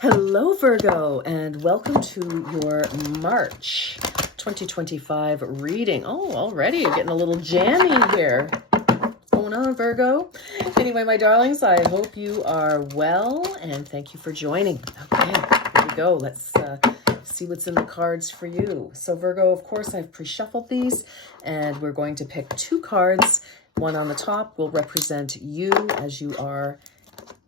Hello, Virgo, and welcome to your March 2025 reading. Oh, already you're getting a little jammy here. Going on, Virgo. Anyway, my darlings, I hope you are well, and thank you for joining. Okay, here we go. Let's see what's in the cards for you. So, Virgo, of course, I've pre-shuffled these, and we're going to pick two cards. One on the top will represent you as you are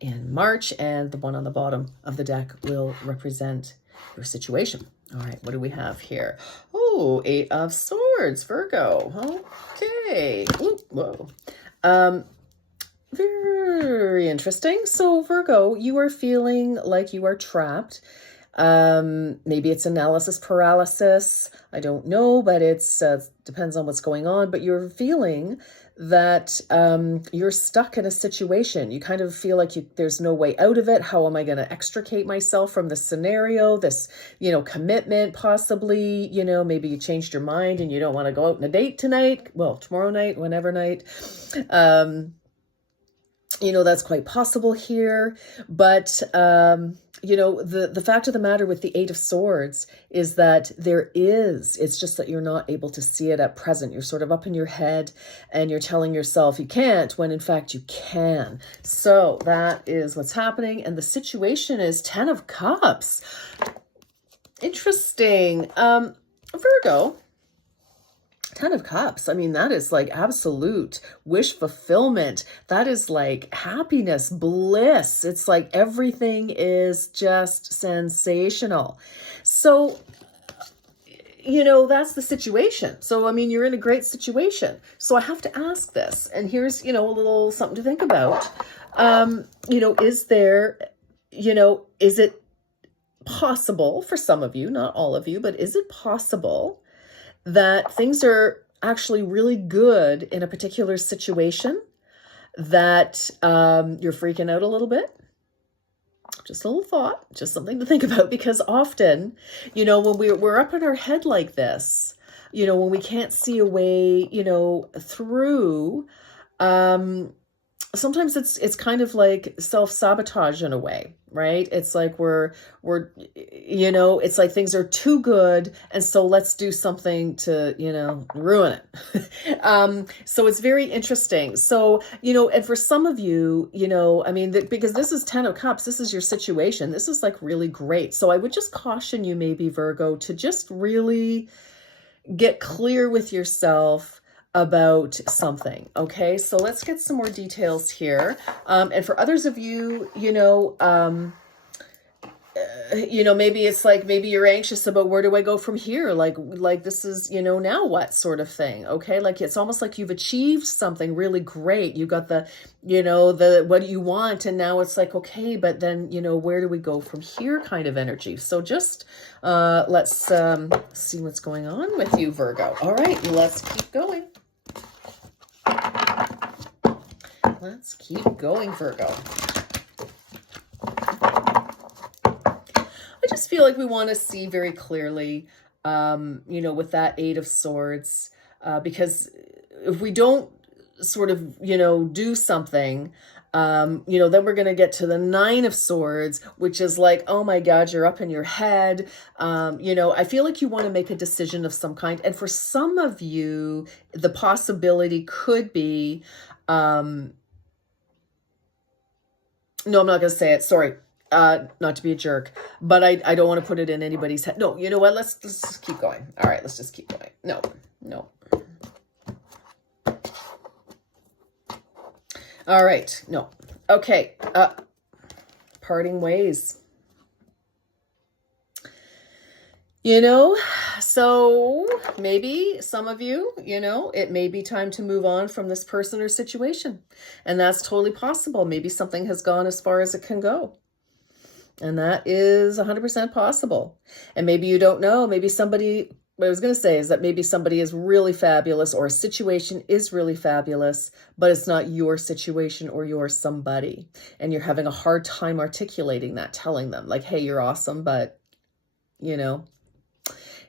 in March, and the one on the bottom of the deck will represent your situation. All right, what do we have here? Oh, 8 of Swords, Virgo. Okay. Ooh, whoa. Very interesting. So, Virgo, you are feeling like you are trapped. Maybe it's analysis paralysis. I don't know, but it's depends on what's going on. But you're feeling that you're stuck in a situation. You kind of feel like there's no way out of it. How am I going to extricate myself from this scenario, this, commitment possibly, maybe you changed your mind and you don't want to go out on a date tonight. Well, tomorrow night, whenever night. That's quite possible here. But, the fact of the matter with the 8 of Swords is that it's just that you're not able to see it at present. You're sort of up in your head and you're telling yourself you can't when in fact you can. So that is what's happening. And the situation is 10 of Cups. Interesting. Virgo. 10 of Cups. I mean, that is like absolute wish fulfillment. That is like happiness, bliss. It's like everything is just sensational. So, that's the situation. So, I mean, you're in a great situation. So I have to ask this, and here's, a little something to think about. Is it possible for some of you, not all of you, but is it possible that things are actually really good in a particular situation, that you're freaking out a little bit? Just a little thought, just something to think about, because often, when we're up in our head like this, when we can't see a way, through, sometimes it's kind of like self-sabotage in a way, right? It's like it's like things are too good, and so let's do something to, ruin it. So it's very interesting. So, and for some of you, because this is 10 of Cups, this is your situation. This is like really great. So I would just caution you, maybe, Virgo, to just really get clear with yourself about something. Okay, so let's get some more details here. And for others of you, maybe it's like, maybe you're anxious about, where do I go from here? Like this is, now what sort of thing. Okay. Like, it's almost like you've achieved something really great. You got the what you want. And now it's like, okay, but then, where do we go from here kind of energy? So just, let's, see what's going on with you, Virgo. All right, let's keep going. Let's keep going, Virgo. I just feel like we want to see very clearly, with that 8 of Swords, because if we don't sort of, do something, then we're going to get to the 9 of Swords, which is like, oh my God, you're up in your head. I feel like you want to make a decision of some kind. And for some of you, the possibility could be, no, I'm not going to say it. Sorry. Not to be a jerk, but I don't want to put it in anybody's head. No, you know what? Let's just keep going. All right, let's just keep going. No. All right, no. Okay, parting ways. So maybe some of you, it may be time to move on from this person or situation. And that's totally possible. Maybe something has gone as far as it can go. And that is 100% possible. And maybe you don't know. Maybe somebody, what I was going to say is that maybe somebody is really fabulous, or a situation is really fabulous, but it's not your situation or your somebody. And you're having a hard time articulating that, telling them like, hey, you're awesome, but,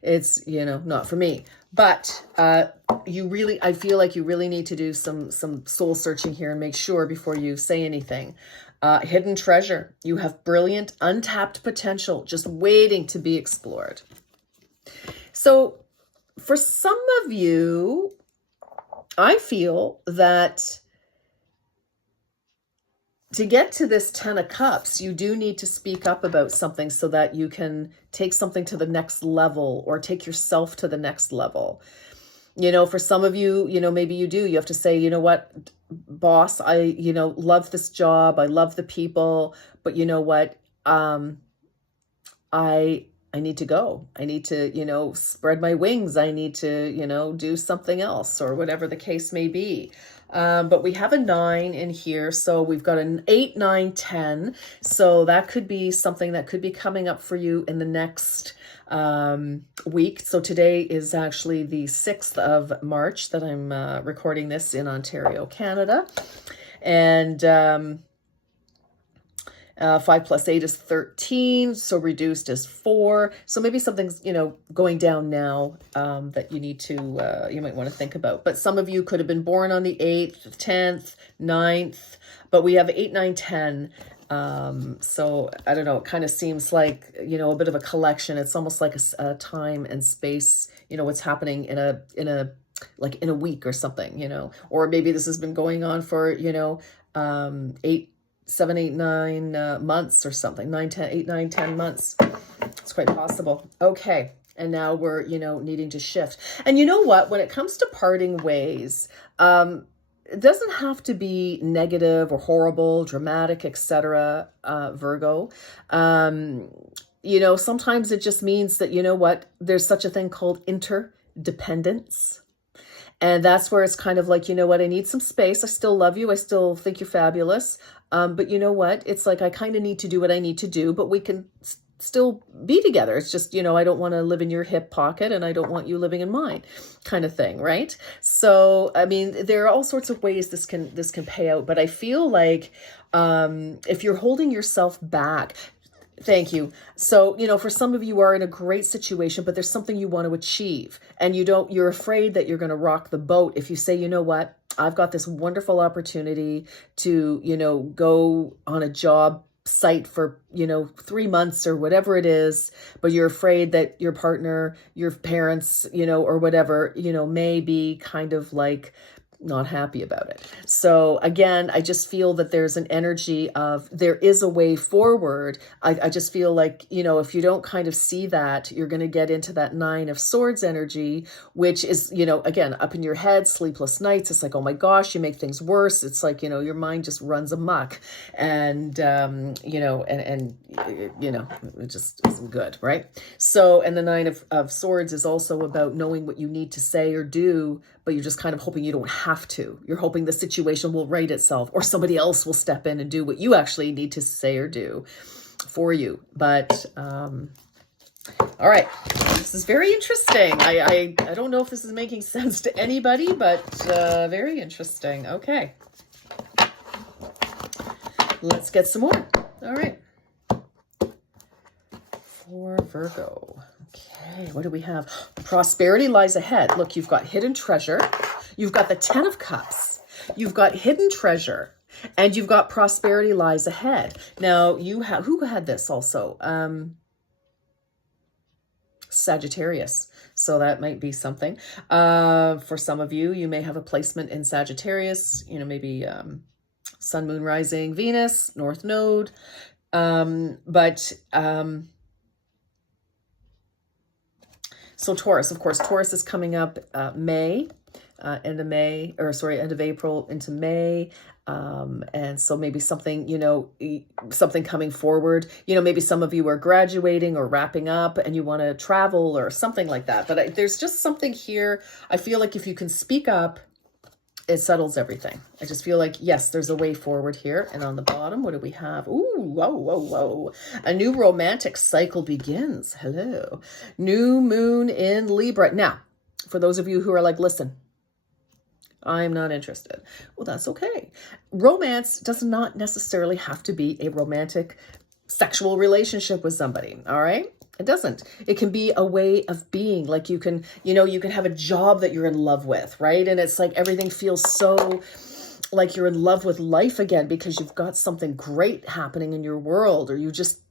it's, not for me. But I feel like you really need to do some soul searching here and make sure before you say anything. Hidden treasure. You have brilliant, untapped potential just waiting to be explored. So for some of you, I feel that to get to this 10 of Cups, you do need to speak up about something so that you can take something to the next level or take yourself to the next level. You know, for some of you, you know, maybe you do. You have to say, you know what, boss, I, you know, love this job. I love the people. But you know what? I need to go. I need to, you know, spread my wings. I need to, you know, do something else or whatever the case may be. But we have a 9 in here. So we've got an 8, 9, 10. So that could be something that could be coming up for you in the next week. So today is actually the 6th of March that I'm recording this in Ontario, Canada. And 5 plus 8 is 13, so reduced is 4. So maybe something's, you know, going down now that you need to, you might want to think about. But some of you could have been born on the 8th, 10th, 9th, but we have 8, 9, 10. So I don't know, it kind of seems like, you know, a bit of a collection. It's almost like a time and space, you know, what's happening in a week or something, you know, or maybe this has been going on for, you know, 7, 8, 9 months or something, 8, 9, 10 months. It's quite possible. Okay. And now we're, you know, needing to shift. And you know what, when it comes to parting ways, it doesn't have to be negative or horrible, dramatic, etc. Virgo. You know, sometimes it just means that, you know what, there's such a thing called interdependence. And that's where it's kind of like, you know what, I need some space. I still love you. I still think you're fabulous. But you know what, it's like, I kind of need to do what I need to do, but we can still be together. It's just, you know, I don't want to live in your hip pocket and I don't want you living in mine kind of thing. Right. So, I mean, there are all sorts of ways this can pay out, but I feel like, if you're holding yourself back, thank you. So, you know, for some of you are in a great situation, but there's something you want to achieve and you're afraid that you're going to rock the boat. If you say, you know what, I've got this wonderful opportunity to, you know, go on a job site for, you know, 3 months or whatever it is, but you're afraid that your partner, your parents, you know, or whatever, you know, may be kind of like not happy about it. So again, I just feel that there's an energy of there is a way forward. I just feel like, you know, if you don't kind of see that, you're going to get into that 9 of Swords energy, which is, you know, again, up in your head, sleepless nights. It's like, oh my gosh, you make things worse. It's like, you know, your mind just runs amok and, you know, and you know, it just isn't good. Right. So, and the 9 of Swords is also about knowing what you need to say or do, but you're just kind of hoping you don't have to. You're hoping the situation will right itself or somebody else will step in and do what you actually need to say or do for you. But, all right, this is very interesting. I don't know if this is making sense to anybody, but very interesting. Okay, let's get some more. All right, for Virgo. Okay, what do we have? Prosperity lies ahead. Look, you've got hidden treasure. You've got the 10 of Cups. You've got hidden treasure. And you've got prosperity lies ahead. Now, you have, who had this also? Sagittarius. So that might be something. For some of you, you may have a placement in Sagittarius, you know, maybe Sun, Moon, Rising, Venus, North Node. So Taurus, of course, Taurus is coming up end of April into May. And so maybe something, you know, something coming forward, you know, maybe some of you are graduating or wrapping up and you want to travel or something like that. But there's just something here. I feel like if you can speak up, it settles everything. I just feel like, yes, there's a way forward here. And on the bottom, what do we have? Ooh, whoa, whoa, whoa. A new romantic cycle begins. Hello. New moon in Libra. Now, for those of you who are like, listen, I'm not interested. Well, that's okay. Romance does not necessarily have to be a romantic sexual relationship with somebody. All right. It doesn't. It can be a way of being. Like you can, you know, you can have a job that you're in love with, right? And it's like everything feels so like you're in love with life again because you've got something great happening in your world, or you just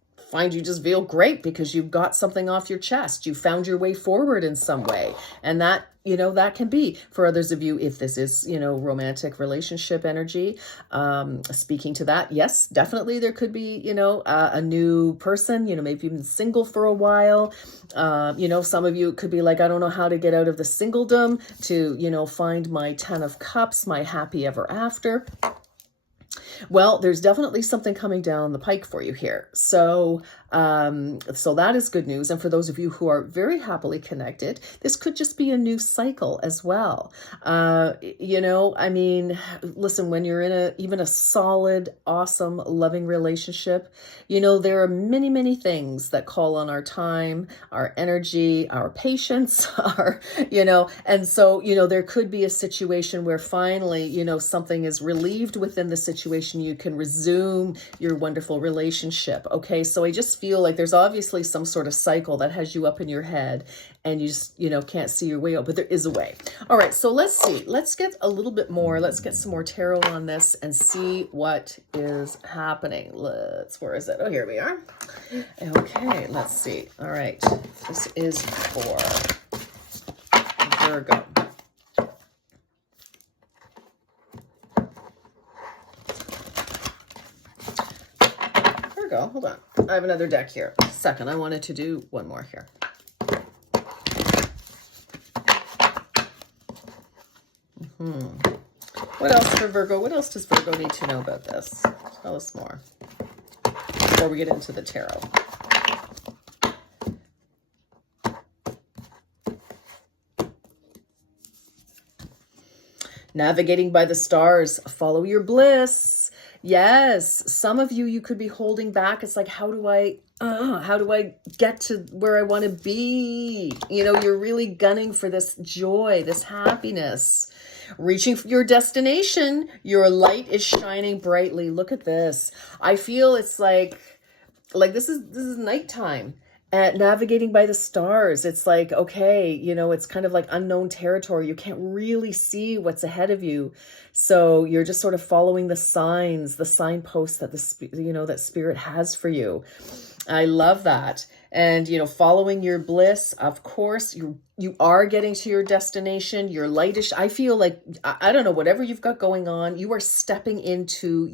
feel great because you've got something off your chest. You found your way forward in some way. And that, that can be for others of you, if this is, romantic relationship energy, speaking to that. Yes, definitely. There could be, a new person, maybe you've been single for a while. Some of you could be like, I don't know how to get out of the singledom to, find my 10 of cups, my happy ever after. Well, there's definitely something coming down the pike for you here. So that is good news. And for those of you who are very happily connected, this could just be a new cycle as well. Listen, when you're in even a solid, awesome, loving relationship, there are many, many things that call on our time, our energy, our patience, and so, there could be a situation where finally, something is relieved within the situation. You can resume your wonderful relationship. Okay. So I just feel like there's obviously some sort of cycle that has you up in your head and you just, can't see your way out, but there is a way. All right. So let's see, let's get a little bit more, let's get some more tarot on this and see what is happening. Where is it? Oh, here we are. Okay. Let's see. All right. This is for Virgo. Hold on. I have another deck here. Second, I wanted to do one more here. What else for Virgo? What else does Virgo need to know about this? Tell us more before we get into the tarot. Navigating by the stars. Follow your bliss. Yes, some of you could be holding back. It's like, how do I get to where I want to be? You're really gunning for this joy, this happiness, reaching for your destination. Your light is shining brightly. Look at this. I feel it's like this is nighttime. At navigating by the stars, it's like, okay, it's kind of like unknown territory. You can't really see what's ahead of you. So you're just sort of following the signs, the signposts that that spirit has for you. I love that. And, following your bliss, of course, you are getting to your destination. Your light is, I feel like, I don't know, whatever you've got going on, you are stepping into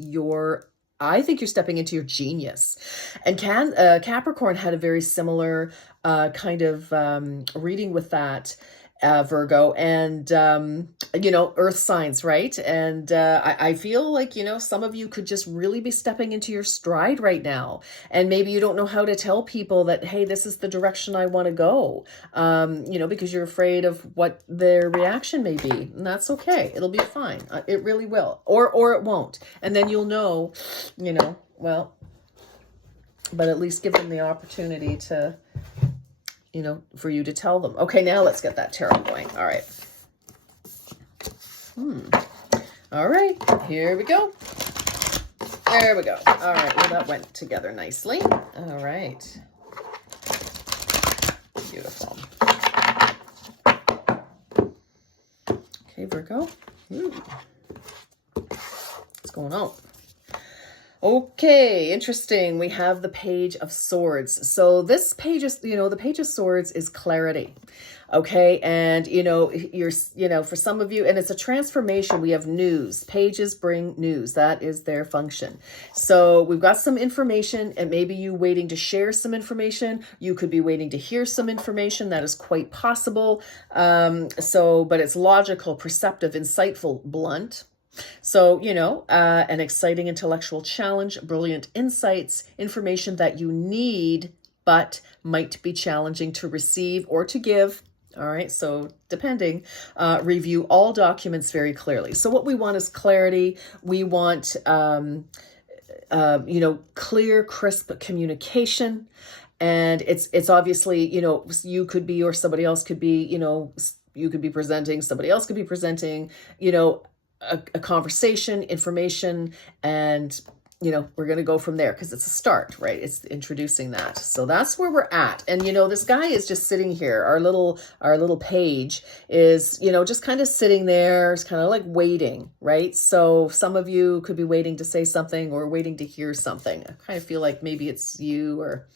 I think you're stepping into your genius. And Capricorn had a very similar kind of reading with that, Virgo, and, earth signs, right? And I feel like, some of you could just really be stepping into your stride right now. And maybe you don't know how to tell people that, hey, this is the direction I want to go, because you're afraid of what their reaction may be. And that's okay. It'll be fine. It really will. Or it won't. And then you'll know, well, but at least give them the opportunity to, for you to tell them. Okay, now let's get that tarot going. All right. All right, here we go. There we go. All right, well, that went together nicely. All right. Beautiful. Okay, Virgo. What's going on? Okay, interesting. We have the Page of Swords. So this page is, the Page of Swords is clarity. Okay. And, for some of you, and it's a transformation. We have news. Pages bring news. That is their function. So we've got some information, and maybe you waiting to share some information. You could be waiting to hear some information. That is quite possible. But it's logical, perceptive, insightful, blunt. So, an exciting intellectual challenge, brilliant insights, information that you need, but might be challenging to receive or to give. All right. So depending, review all documents very clearly. So what we want is clarity. We want, clear, crisp communication. And it's obviously, you could be, or somebody else could be, you could be presenting, somebody else could be presenting, a conversation, information, and, you know, we're going to go from there because it's a start, right? It's introducing that. So that's where we're at. And, you know, this guy is just sitting here. Our little page is, you know, just kind of sitting there. It's kind of like waiting, right? So some of you could be waiting to say something or waiting to hear something. I kind of feel like maybe it's you, or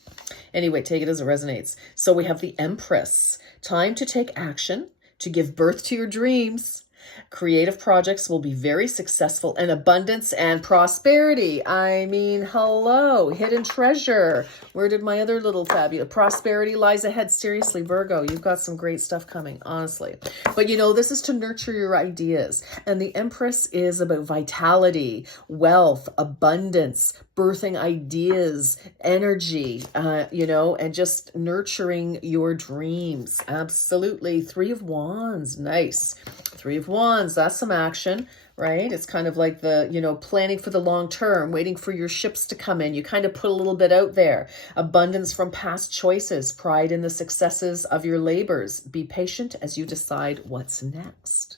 anyway, take it as it resonates. So we have the Empress. Time to take action, to give birth to your dreams. Creative projects will be very successful, and abundance and prosperity. I mean, hello, hidden treasure. Where did my other little fabulous prosperity lies ahead? Seriously, Virgo, you've got some great stuff coming, honestly. But you know, this is to nurture your ideas. And the Empress is about vitality, wealth, abundance, birthing ideas, energy, you know, and just nurturing your dreams. Absolutely. 3 of Wands. Nice. 3 of Wands. That's some action, right? It's kind of like the, you know, planning for the long term, waiting for your ships to come in. You kind of put a little bit out there. Abundance from past choices, pride in the successes of your labors. Be patient as you decide what's next.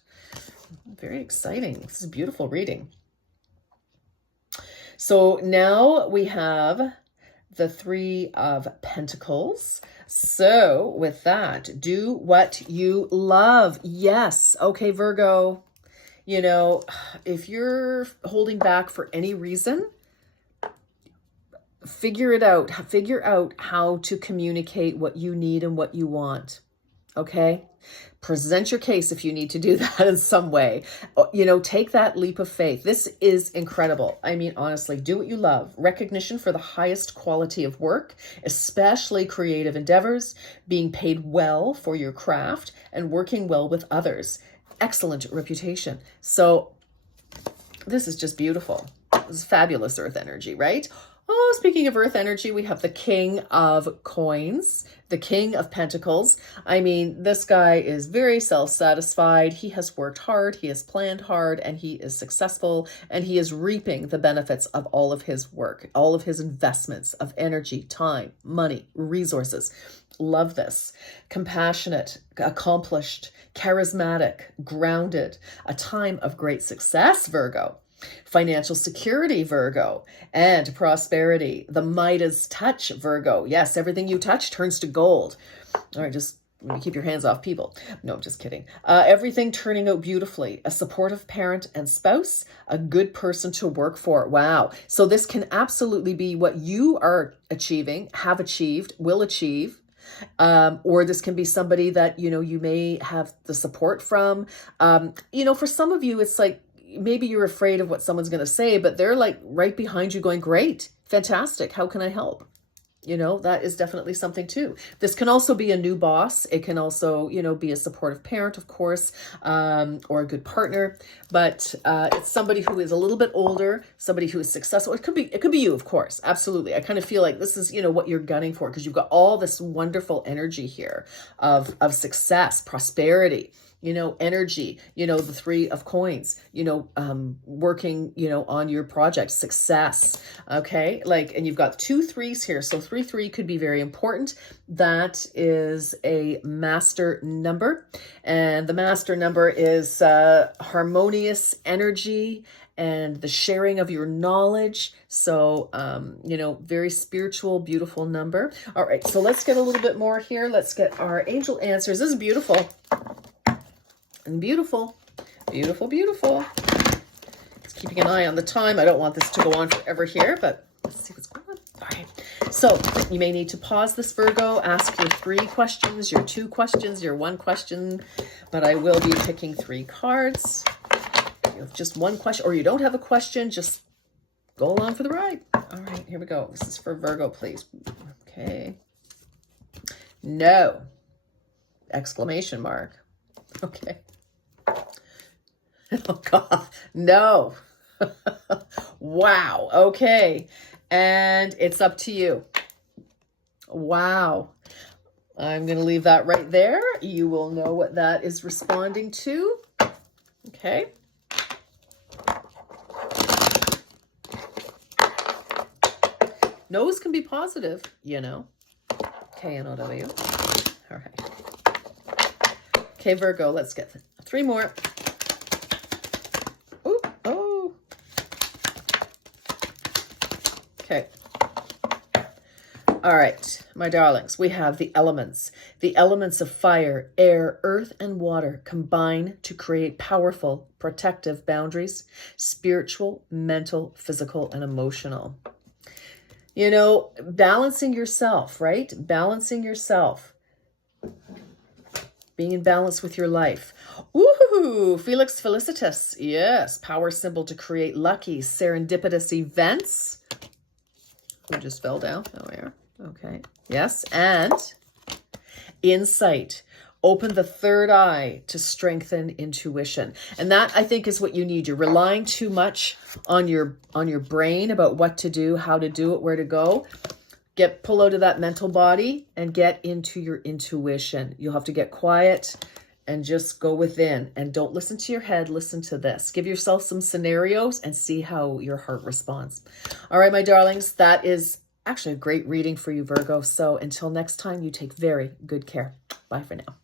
Very exciting. This is a beautiful reading. So now we have the 3 of Pentacles. So with that, do what you love. Yes. Okay, Virgo, you know, if you're holding back for any reason, figure it out. Figure out how to communicate what you need and what you want. Okay? Present your case if you need to do that in some way. You know, take that leap of faith. This is incredible. I mean, honestly, do what you love. Recognition for the highest quality of work, especially creative endeavors, being paid well for your craft, and working well with others. Excellent reputation. So this is just beautiful. This is fabulous earth energy, right? Oh, speaking of earth energy, we have the King of Coins, the King of Pentacles. I mean, this guy is very self-satisfied. He has worked hard, he has planned hard, and he is successful, and he is reaping the benefits of all of his work, all of his investments of energy, time, money, resources. Love this. Compassionate, accomplished, charismatic, grounded, a time of great success, Virgo. Financial security, Virgo, and prosperity. The Midas touch, Virgo. Yes, everything you touch turns to gold. All right, just keep your hands off people. No, I'm just kidding. Everything turning out beautifully. A supportive parent and spouse. A good person to work for. Wow. So this can absolutely be what you are achieving, have achieved, will achieve. Or this can be somebody that, you know, you may have the support from. You know, for some of you, it's like, maybe you're afraid of what someone's going to say, but they're like right behind you going, great, fantastic. How can I help? You know, that is definitely something too. This can also be a new boss. It can also, you know, be a supportive parent, of course, or a good partner, but it's somebody who is a little bit older, somebody who is successful. It could be you, of course. Absolutely. I kind of feel like this is, you know, what you're gunning for, because you've got all this wonderful energy here of success, prosperity, you know, energy, you know, the 3 of Coins, you know, working, you know, on your project, success. Okay. Like, and you've got 2 3s here. So 3 could be very important. That is a master number. And the master number is harmonious energy and the sharing of your knowledge. So, you know, very spiritual, beautiful number. All right. So let's get a little bit more here. Let's get our angel answers. This is beautiful. And beautiful, beautiful, beautiful. Just keeping an eye on the time. I don't want this to go on forever here, but let's see what's going on. All right. So you may need to pause this, Virgo. Ask your 3 questions, your 2 questions, your 1 question, but I will be picking 3 cards. If you have just 1 question, or you don't have a question, just go along for the ride. All right, here we go. This is for Virgo, please. Okay. No. Exclamation mark. Okay. Oh, God. No. Wow. Okay. And it's up to you. Wow. I'm going to leave that right there. You will know what that is responding to. Okay. No's can be positive, you know. K-N-O-W. All right. Okay, Virgo, let's get 3 more. Ooh, oh. Okay. All right, my darlings, we have the elements. The elements of fire, air, earth, and water combine to create powerful protective boundaries, spiritual, mental, physical, and emotional. You know, balancing yourself, right? Balancing yourself. Being in balance with your life. Ooh, Felix Felicitas. Yes, power symbol to create lucky, serendipitous events. Who just fell down? Oh, yeah. Okay. Yes. And insight. Open the third eye to strengthen intuition. And that, I think, is what you need. You're relying too much on your brain about what to do, how to do it, where to go. Pull out of that mental body and get into your intuition. You'll have to get quiet and just go within, and don't listen to your head. Listen to this. Give yourself some scenarios and see how your heart responds. All right, my darlings, that is actually a great reading for you, Virgo. So until next time, you take very good care. Bye for now.